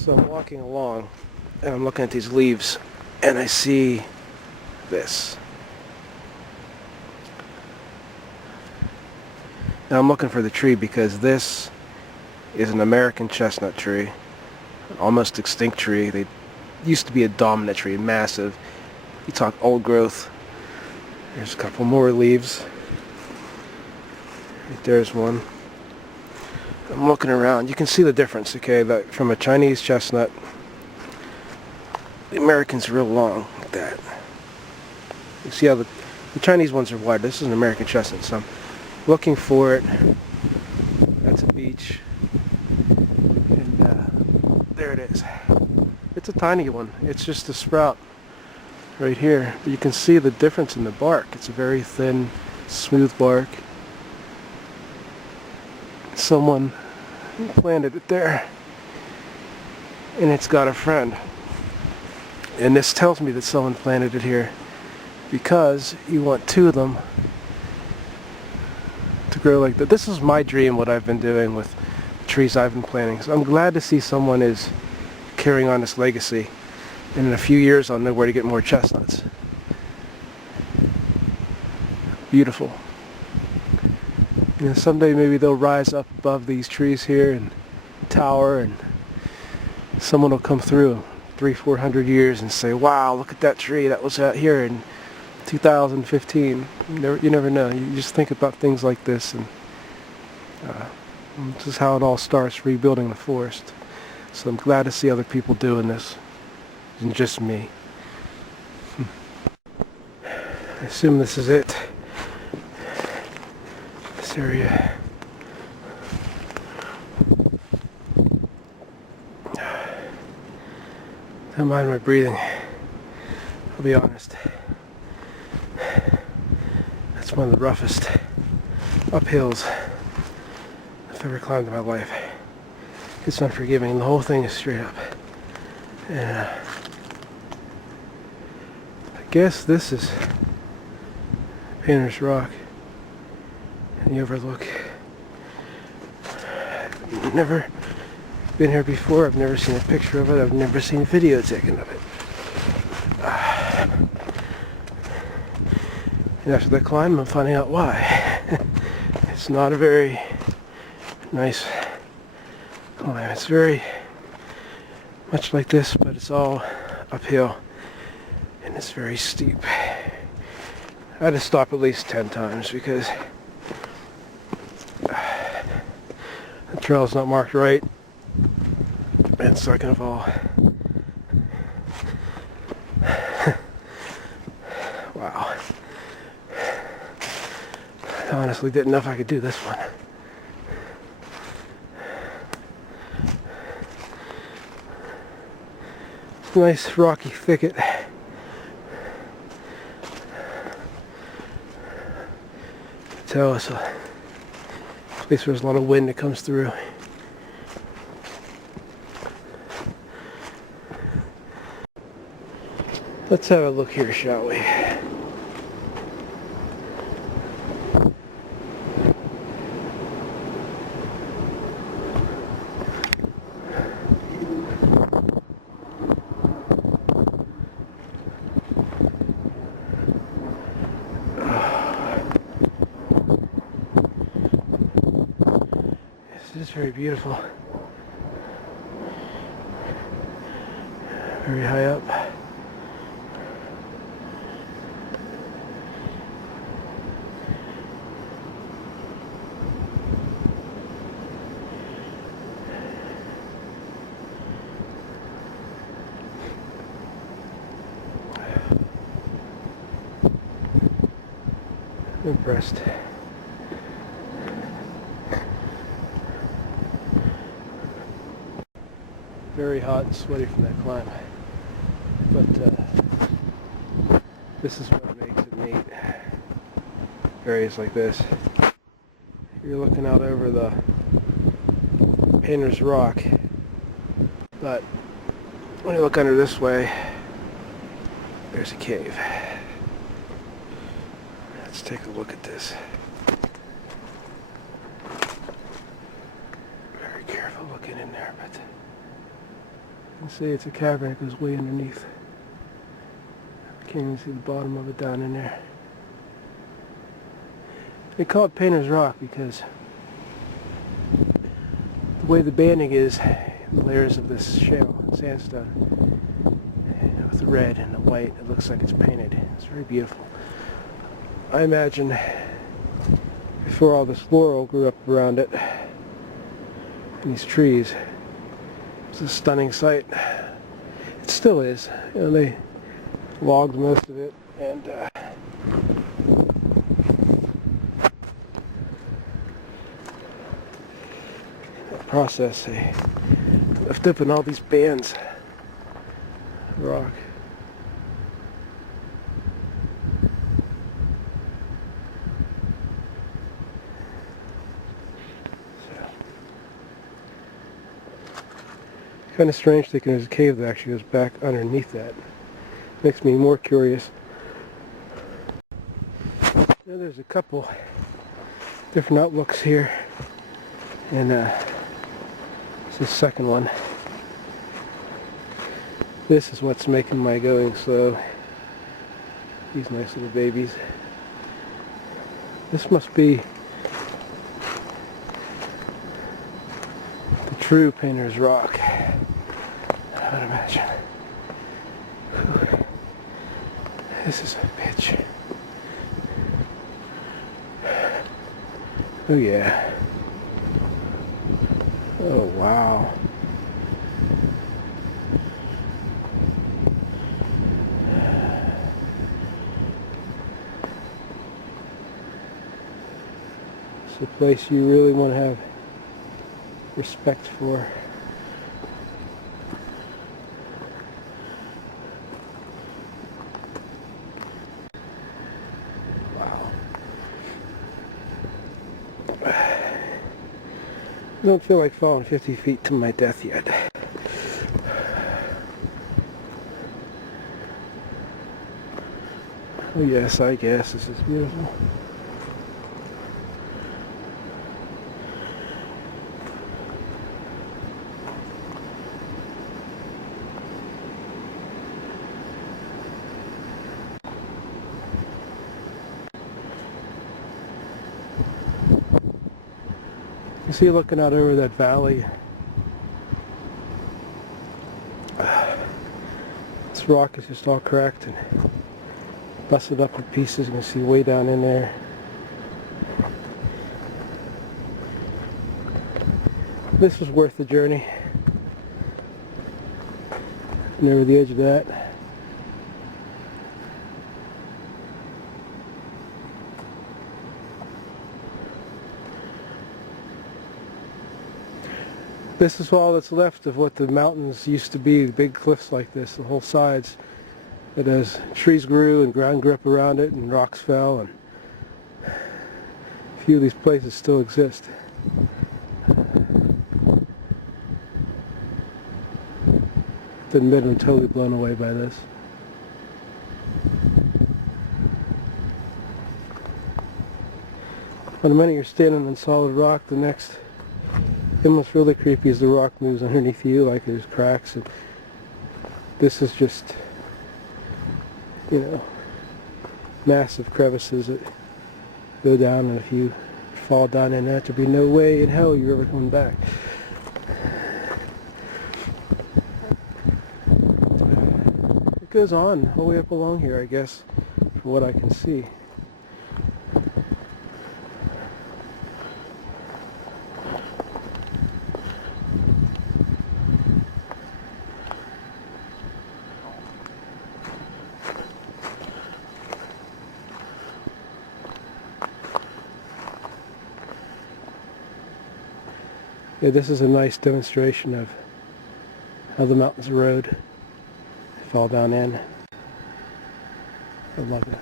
So I'm walking along and I'm looking at these leaves and I see this. Now I'm looking for the tree because this is an American chestnut tree, an almost extinct tree. They used to be a dominant tree, massive. You talk old growth. There's a couple more leaves. Right there's one. I'm looking around. You can see the difference, okay? That from a Chinese chestnut, the American's real long like that. You see how the Chinese ones are wide. This is an American chestnut, so I'm looking for it. That's a beech. And there it is. It's a tiny one. It's just a sprout right here. But you can see the difference in the bark. It's a very thin, smooth bark. Someone planted it there, and it's got a friend. And this tells me that someone planted it here because you want two of them to grow like that. This is my dream, what I've been doing with the trees I've been planting. So I'm glad to see someone is carrying on this legacy, and in a few years I'll know where to get more chestnuts. Beautiful. You know, someday maybe they'll rise up above these trees here and tower, and someone will come through 300-400 years and say, wow, look at that tree that was out here in 2015. You never know. You just think about things like this, and this is how it all starts, rebuilding the forest. So I'm glad to see other people doing this, and just me. I assume this is it. This area. Don't mind my breathing. I'll be honest. That's one of the roughest uphills I've ever climbed in my life. It's unforgiving. The whole thing is straight up. And I guess this is Painter's Rock. And the overlook. I've never been here before. I've never seen a picture of it. I've never seen a video taken of it. And after the climb, I'm finding out why. It's not a very nice climb. It's very much like this, but it's all uphill. And it's very steep. I had to stop at least 10 times because the trail's not marked right. And second of all, wow. I honestly didn't know if I could do this one. It's a nice rocky thicket. So it's a place where there's a lot of wind that comes through. Let's have a look here, shall we? This is very beautiful. Very high up. I'm impressed. Very hot and sweaty from that climb, but this is what makes it neat. Areas like this, you're looking out over the Painter's Rock, but when you look under this way, there's a cave. Let's take a look at this. Very careful looking in there, but can see it's a cavern. It goes way underneath. Can't even see the bottom of it down in there. They call it Painter's Rock because the way the banding is, the layers of this shale, sandstone, with the red and the white, it looks like it's painted. It's very beautiful. I imagine before all this laurel grew up around it, and these trees, it's a stunning sight. It still is. You know, they logged most of it, and process, they left open all these bands of rock. Kind of strange thinking there's a cave that actually goes back underneath that. Makes me more curious. Now there's a couple different outlooks here, and it's the second one. This is what's making my going slow. These nice little babies. This must be the true Painter's Rock, I would imagine. Whew. This is a bitch. Oh yeah. Oh wow. It's a place you really want to have respect for. Wow. I don't feel like falling 50 feet to my death yet. Oh yes, I guess this is beautiful. You see, looking out over that valley, this rock is just all cracked and busted up in pieces. You can see way down in there. This was worth the journey. Near the edge of that. This is all that's left of what the mountains used to be, big cliffs like this, the whole sides. But as trees grew and ground grew up around it and rocks fell, and a few of these places still exist. Didn't admit I'm totally blown away by this. When a minute you're standing on solid rock, the next thing what's really creepy is the rock moves underneath you, like there's cracks, and this is just, you know, massive crevices that go down, and if you fall down in that, there'd be no way in hell you're ever coming back. It goes on all the way up along here, I guess, from what I can see. Yeah, this is a nice demonstration of how the mountains erode, fall down in. I love it.